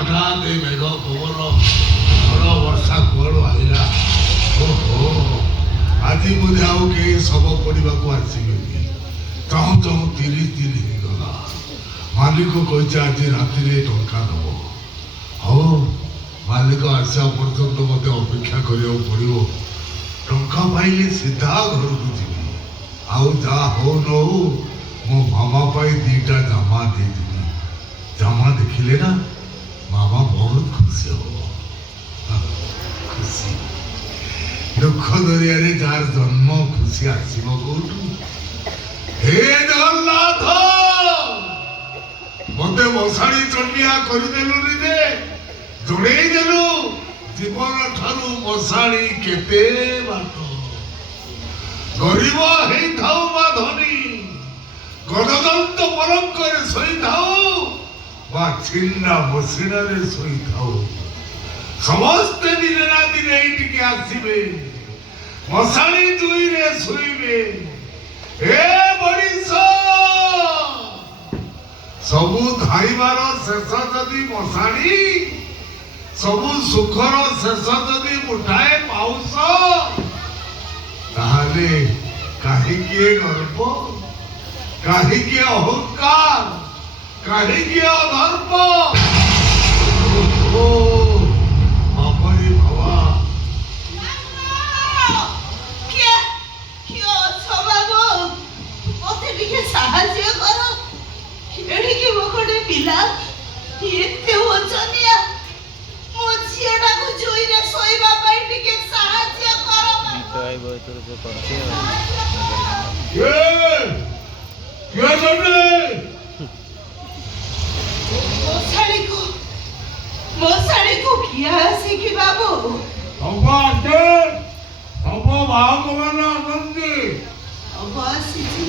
ହଠାତ୍ ଏଇ ମେଘ ପବନ ଝଡ଼ ବର୍ଷା କୁଆଡ଼ୁ ଆଇଲା। ଓହୋ, ଆଜି ବୋଧେ ଆଉ କେହି ଶବ ପଡ଼ିବାକୁ ଆସିବେନି। ଚାହୁଁ ଚାହୁଁ 30 ଦିନ ହେଇଗଲା। ମାଲିକ କହିছে ଆଜି ରାତିରେ ଟଙ୍କା ଦେବ। ହଉ, ମାଲିକ ଆସିବା ପର୍ଯ୍ୟନ୍ତ ମୋତେ ଅପେକ୍ଷା କରିବାକୁ ପଡ଼ିବ। ଟଙ୍କା ପାଇଲେ ସିଧା ଘରକୁ ଯିବି। ଆଉ ଯାହା ହଉ ନ ହଉ ମୋ ମାମା ପାଇଁ 2ଟା ଜାମା ଦେଇଦେବି। ଜାମା ଦେଖିଲେ ନା ମାମା ବହୁତ ଖୁସି ହବ। ଖୁସି ଦୁଃଖ ଦରିଆରେ ଯାହାର ଜନ୍ମ, ଖୁସି ଆସିବ କୋଉଠୁ? ହେ ଜଗନ୍ନାଥ, ମତେ ମଶାଣି ଚଣ୍ଡିଆ କରିଦେଲୁନି ରେ, ଜଣେଇ ଦେଲୁ ଜୀବନ ଠାରୁ ମଶାଣି କେତେ ବାଟ। ଗରିବ ହେଇଥାଉ ବା ଧନୀ, ଗଣଦନ୍ତ ପଲଙ୍କରେ ଶୋଇଥାଉ ବା ଛିଣ୍ଡା ମସିଣାରେ ଶୋଇଥାଉ, ସମସ୍ତେ ଦିନେ ନା ଦିନେ ଏଇଠିକି ଆସିବେ, ମଶାଣି ଦୁଇରେ ଶୋଇବେ। ଏ ମଣିଷ, ସବୁ ଧାଇବାର ଶେଷ ଯଦି ମଶାଣି, ସବୁ ସୁଖର ଶେଷ ଯଦି ମୁଠାଏ ପାଉସ, ତାହେଲେ କାହିଁକି ଗର୍ବ, କାହିଁକି ଅହଙ୍କାର, କାହିଁକି ଅଧର୍ମ? ବାପରି ବାବା, ସାହାଯ୍ୟ କର। ଏଠିକି ମୋ ଗୋଟେ ପିଲା ଏତେ ଓଜନିଆ, ମୋ ଝିଅଟାକୁ ଜୁଇରେ ଶୋଇବା ପାଇଁ ଟିକେ ସାହାଯ୍ୟ କର। ମଶାଣିକୁ କିଏ ଆସିକି ବାବୁ? ହବ ଆସେ, ହବ ବାହକ ମାନେ ଆସନ୍ତି। ହବ ଆସିଛି,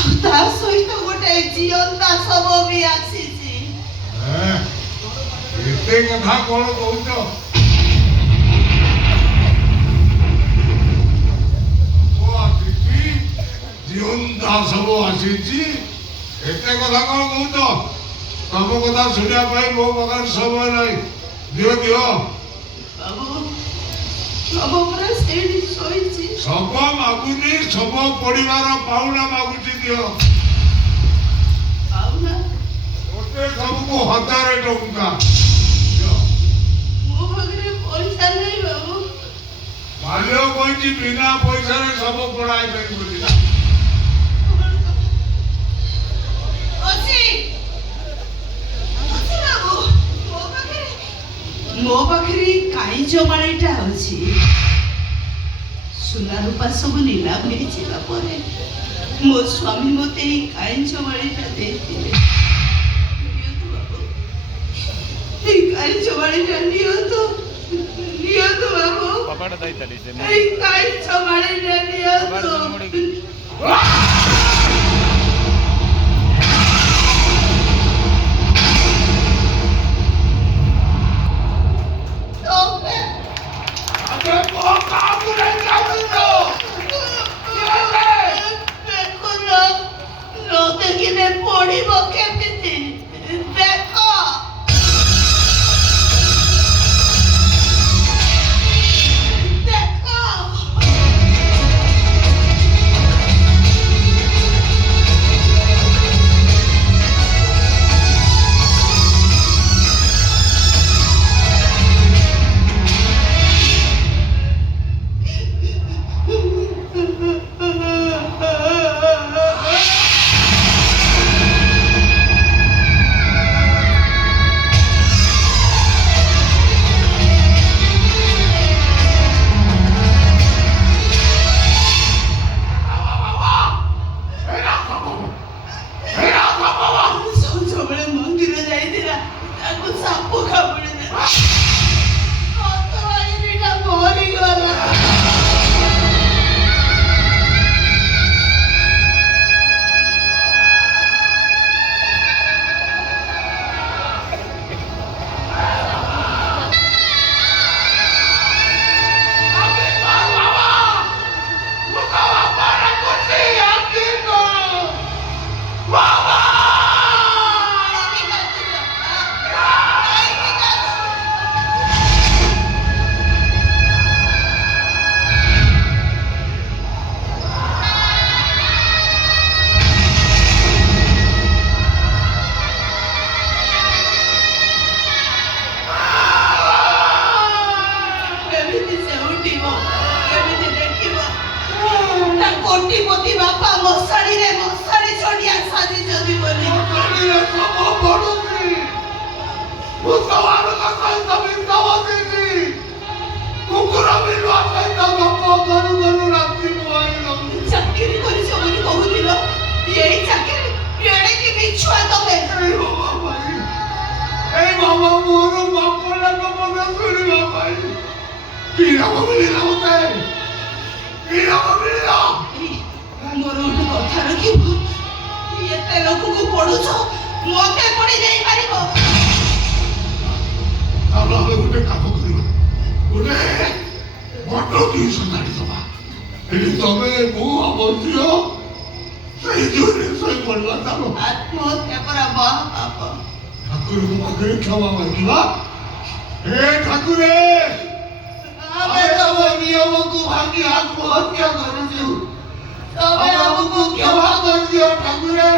ଆଉ ତା ସହିତ ଗୋଟେ ଜିଅନ୍ତା ଶବ ବି ଆସିଛି। ଏତେ କଥା କଣ କହୁଛ? ଜିଅନ୍ତା ଶବ ଆସିଛି, ଏତେ କଥା କଣ କହୁଛ? ତମ କଥା ଶୁଣିବା ପାଇଁ ମୋ ପାଖରେ ସମୟ ନାହିଁ। ଦିଅ ଦିଅ। ବାବୁ, ଶବ ପୁରା ସେଇଠି ଶୋଇଛି। ଶବ ମାଗୁନି, ଶବ ପଡ଼ିବାର ପାଉଣା ମାଗୁଛି। ଦିଅ। ପାଉଣା? ଗୋଟେ ଶବକୁ 1000 ଟଙ୍କା। ମୋ ପାଖରେ ପଇସା ନାହିଁ ବାବୁ। ମାଲ୍ୟ କହିଛି ବିନା ପଇସାରେ ଶବ ପଡ଼ାଇ ପାରିବନି। ମୋ ପାଖରେ କାଇଁଚ ମାଳିଟା ଅଛି। ସୁନା ରୂପା ସବୁ ନିଲାମ ହେଇଯିବା ପରେ ମୋ ସ୍ୱାମୀ ମତେ ଏଇ କାଇଁଚ ମାଳିଟା ଦେଇଥିଲେ। ନିଅନ୍ତୁ ବାବୁ, ଏଇ କାଇଁଚ ମାଳିଟା ନିଅନ୍ତୁ, ନିଅନ୍ତୁ ବାବୁ, ଏଇ କାଇଁଚ ମାଳିଟା ନିଅନ୍ତୁ। ପଡ଼ିବ କେମିତି ଦେଖ। ଛୁଆ ତମେ এই বাবা মোর বাপলা কথা শুনিবা ভাই কি নাম মিলিলা মতে কি নাম মিলিলা ମୋର ଗୋଟେ କଥା ରଖିବ ଏତେ ଲୋକକୁ ପଢୁଛ ମତେ ପଢି ଯାଇପାରିବ আমরা ଗୋଟେ କାମ କରିବା ଗୋଟେ ବଡ଼ ଟ୍ୟୁସନ ଛାଡ଼ିଦେବା ଏଠି ତମେ ମୁଁ ଆମ ଝିଅ ସେଇ ଝିଅରେ ଶୋଇ ପଡ଼ିବା ଚାଲ ଆତ୍ମହତ୍ୟା କରା ବାପ ଠାକୁରଙ୍କ ପାଖରେ କ୍ଷମା ମାଗିବା ହେ ଠାକୁରେ ଆମେ ତମ ନିୟମକୁ ଭାଙ୍ଗି ଆତ୍ମହତ୍ୟା କରୁଛୁ ତମେ ଆମକୁ କ୍ଷମା କରିଦିଅ ଠାକୁରେ